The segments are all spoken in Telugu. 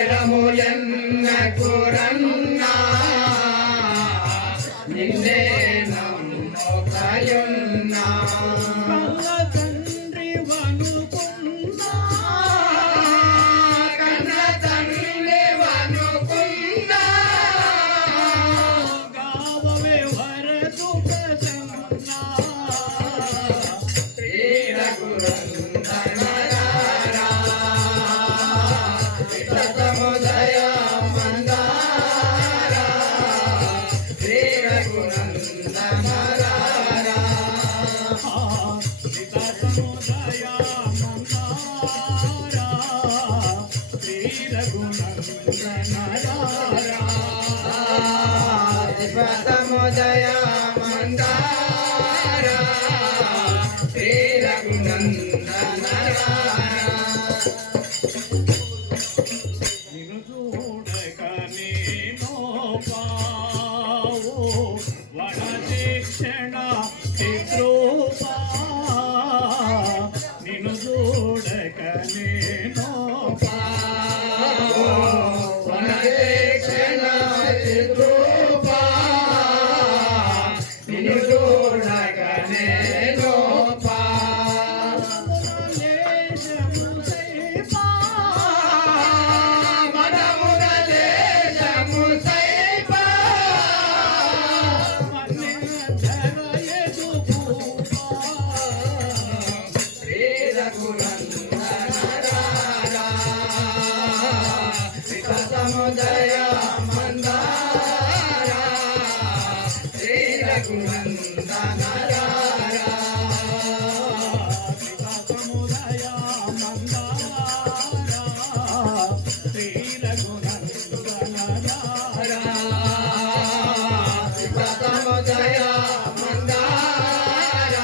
నేరములెన్న కురన్నా నిన్నే నమ్మకయున్నా కన్న తండ్రి వనుకున్నా కన్న తండ్రి వనుకున్నా గావవే వరకు ప్రసన్నా సముదయ మందార శ్రీ రఘునందన నిన్ను చూడక నేను పావు వన శిక్షణ చిత్రూపా నిన్ను చూడక నేను పావు వన శిక్షణ చిత్రూపా నిన్ను చూడక నేను సముదయ మందార శ్రీ రఘునందన సముదయ మందార శ్రీ రఘునందన సముదయ మందార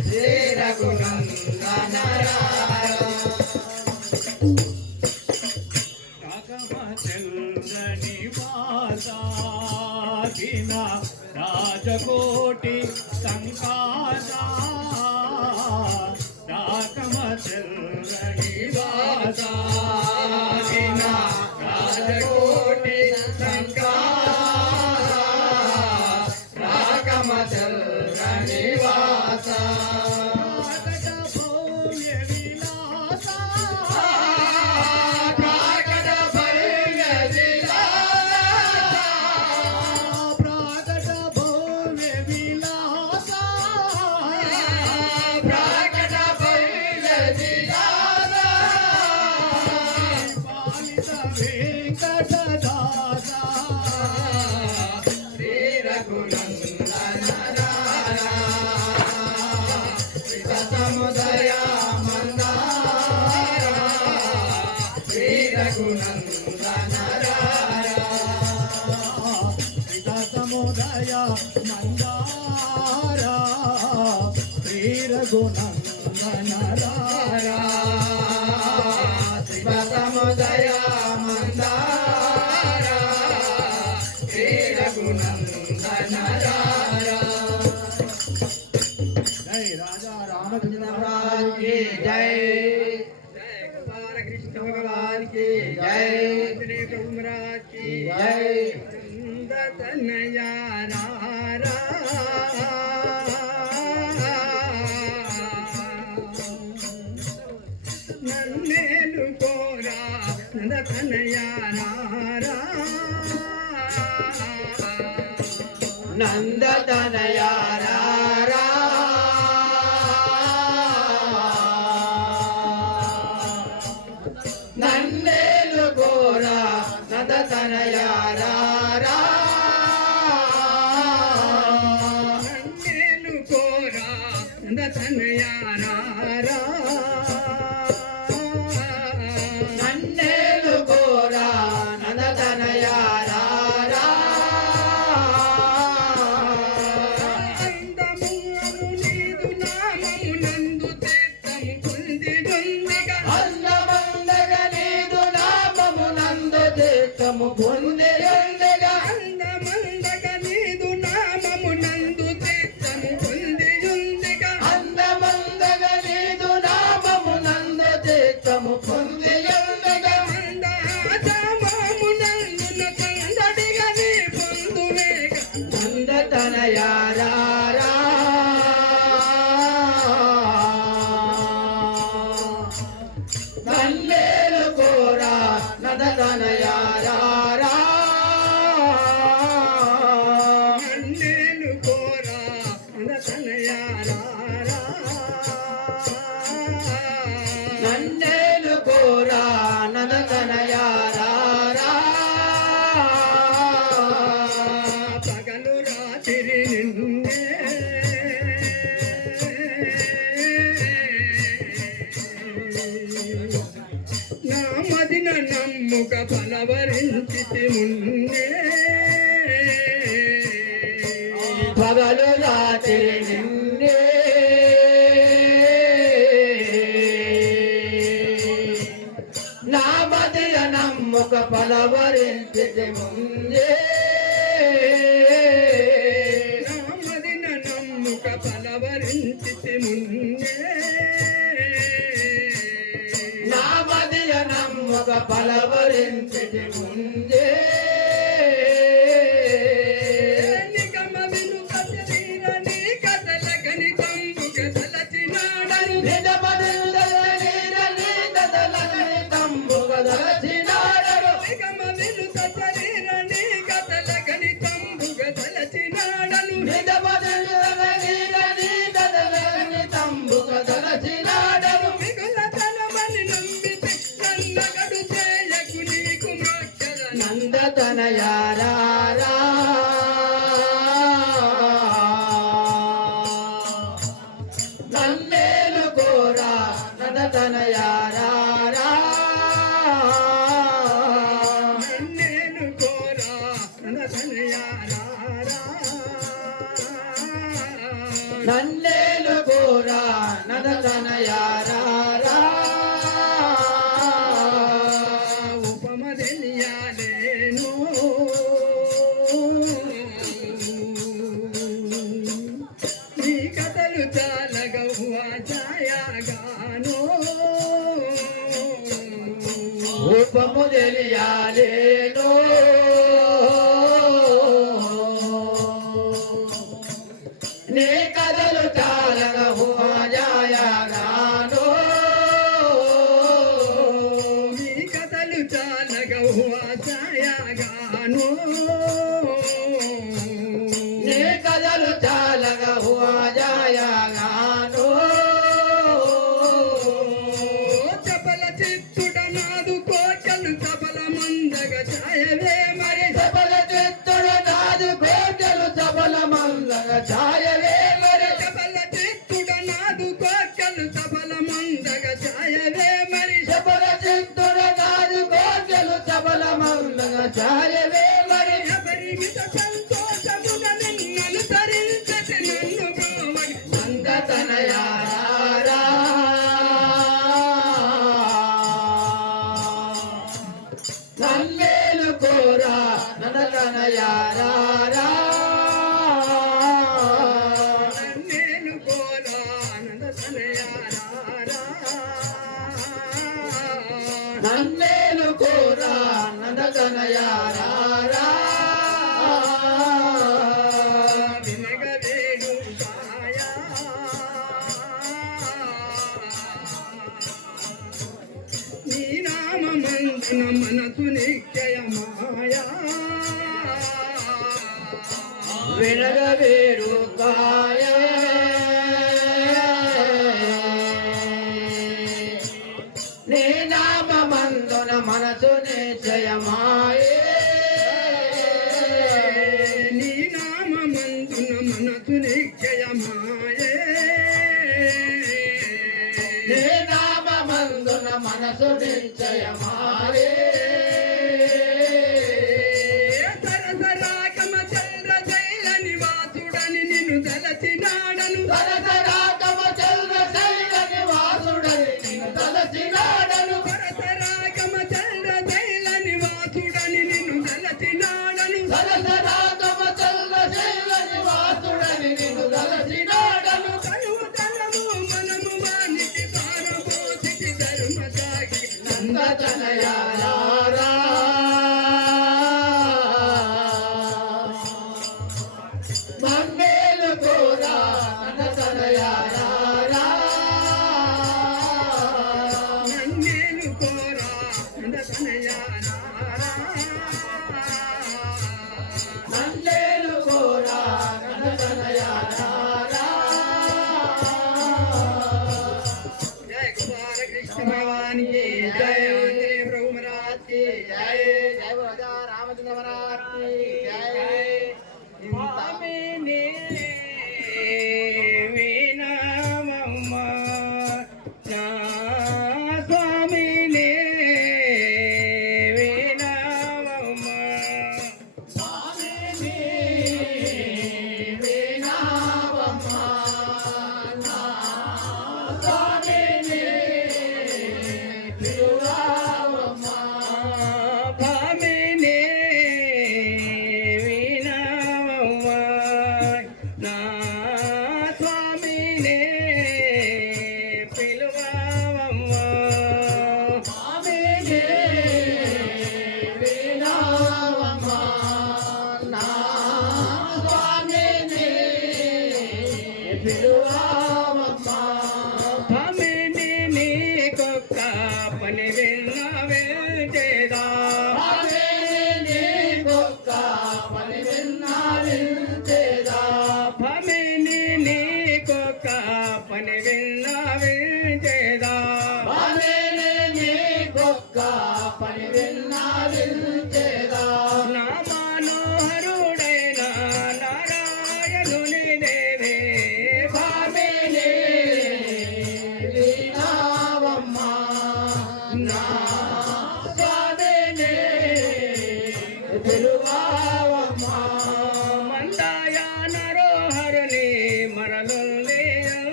శ్రీ రఘునందన రాజకోటి సంకాస రాకమచల్లని వాస రాజకోటి సంకాస రాకమచల్లని వాస సముదయ మందార శ్రీ రఘునందన సముదయ మందార శ్రీ రఘునందన నందనరారా శివ సముదయ మందారా శ్రీ రఘునందనరారా జై రాజా రామకృష్ణ భగవాన్ की जय जय गोपाल कृष्ण भगवान की जय श्री प्रभु महाराज की जय नंदतनया रारा नन्नेलु कोरा नंदतनया रारा नंदतनया रारा नन्नेलु गोरा नंदतनया रारा नन्नेलु गोरा नंदतनया रारा नन्नेलु गोरा नंदतनया रारा అందమును నీదు నామము నందు తీర్థము పొందియుందిగా అందమందగా నీదు నామము నందు తీర్థము పొందియుందిగా అందమందగా నీదు నామము నందు తీర్థము పొందియుందిగా అందమందగా నీదు నామము నందు తీర్థము పొందియుందిగా అందాజామము నందున కందడిగా నీ పొందువేగా నందతనయా రారా నన్నేలు కోరా నందతనయా రారా నన్నేలు కోరా నందతనయా రారా నన్నేలు కోరా నందతనయా రారా పగలు రాత్రి నిన్నే నా మదిన నమ్ముక ఫలవరించితి మున్నే పగలు రాత్రి నిన్నే నా మదిన నమ్ముక ఫలవరించితి మున్నే నా మదిన నమ్ముక ఫలవరించితి మున్నే నా మదియ నమ్ముక ఫలవరించితి ముందే నిగమ వినుక శరీర నీ కదలగని తంబుక దలచినాడని నిజమదిల్ల శరీర నీ కదలగని తంబుక దలచినాడరు నిగమ వినుక శరీర నీ కదలగని తంబుక దలచినాడను నిజమదిల్ల శరీర నీ కదలగని తంబుక దలచినాడరు నందతనయా రారా నన్నేలు కోరా నందతనయా రారా నన్నేలు కోరా నందతనయా రారా నన్నేలు కోరా నందతనయా రారా ఉపమదెలియాలేను నీ కథలు చాలగవ్వా ఛాయాగానో ఉపమదెలియాలేను నీ కథలు చాలగవ్వా ఛాయాగానో నీ కథలు చాలగవ్వా ఛాయాగానో నీ కథలు చాలగవ్వా ఛాయాగానో చపల చిత్తుడ నాదు కోటలు చపల మందగ ఛాయవే మరి నందతనయ రారా నన్నేలు కోరా నందతనయ రారా నన్నేలు కోరా నందతనయ రారా వినగవేడు కాయా నీ నామమందున మనసు నిశ్చయమాయా వినగవేడు కాయా నీ నామమందున మనసు నిశ్చయమాయే నీ నామమందున మనసు నిశ్చయమాయే నీ నామమందున మనసు నిశ్చయమాయే సరసరాగమ చంద్ర శైల నివాసుడని నిన్ను తలచినాడను సరసరాగమ చంద్ర శైల నివాసుడని నిన్ను తలచినాడను సరసరాగమ చంద్ర శైల నివాసుడని నిన్ను తలచినాడను సరసరాగమ చంద్ర శైల నివాసుడని నిన్ను తలచినాడను తనువు తనము మనము వానికి పారబోసిటి ధర్మ సాగి నందతనయ రారా నన్నేలు కోరా నందతనయ రారా నన్నేలు కోరా నందతనయ రారా నన్నేలు కోరా నందతనయ రారా జయ కుమార కృష్ణ భగవాన్ की जय आंजनेय प्रभु महाराज की जय जय राजा रामचंद्र महाराज की जय स्वामिने विनामम्म ना स्वामिने विनामम्म स्वामिने विनामम्म ना स्वामिने విలువమ్మ భామినే వినవమ్మ నా స్వామినే పిలువమ్మ భామినే వినవమ్మ నా స్వామినే పిలువమ్మ భామినే నీకొక్క పని విన్నవే చేదా భామినే నీకొక్క పని విన్నవే చేదా భామినే నీకొక్క పని విన్నవే చేదా భామినే నీకొక్క పని విన్నవే చేదా నా మనోహరుడైన నారాయణుని దేవే భామినే వినవమ్మ నా స్వామినే పిలువమ్మ మందాయ నరోహరుని మరలున్నాను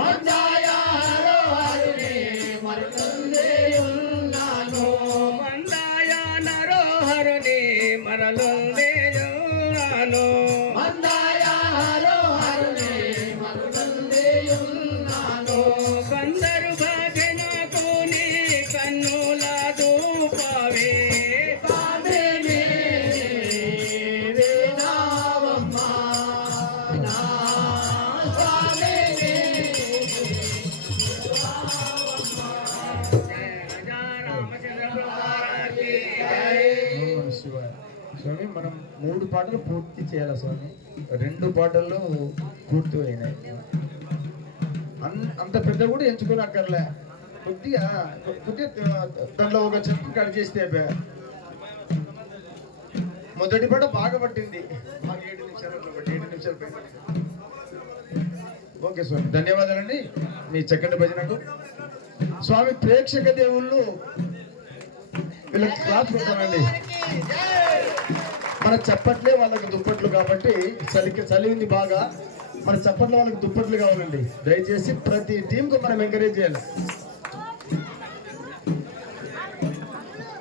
మందాయ నరోహరుని మరలున్నాను మందాయ నరోహరుని మరలున్నాను మందాయ నరోహరుని మరలున్నాను కందరు భాగనకు నీ కన్నుల దూపవే స్వామినే వినవమ్మ నా స్వామినే రాజా రామచంద్ర మహారాజ్ की జై ఓం శివాయ. స్వామి మనం 3 పాటలు పూర్తి చేయాలి స్వామి. 2 పాటల్లో పూర్తి అయినాయి. అంత పెద్ద కూడా ఎంచుకోనక్కర్లే. కొద్దిగా దాంట్లో ఒక చెప్పు కట్ చేస్తే అయిపోయా. మొదటి పాట బాగా పట్టింది. మాకు 7 నిమిషాలు అట్లా పట్టి 7 నిమిషాలు పైన. ఓకే స్వామి, ధన్యవాదాలండి మీ చక్కటి భజనకు. స్వామి ప్రేక్షక దేవుళ్ళు వీళ్ళకి క్లాస్ పెడతానండి. మన చప్పట్లే వాళ్ళకి దుప్పట్లు కాబట్టి చలి ఉంది బాగా. మన చప్పట్లు వాళ్ళకి దుప్పట్లు కావాలండి. దయచేసి ప్రతి టీంకు మనం ఎంకరేజ్ చేయాలి.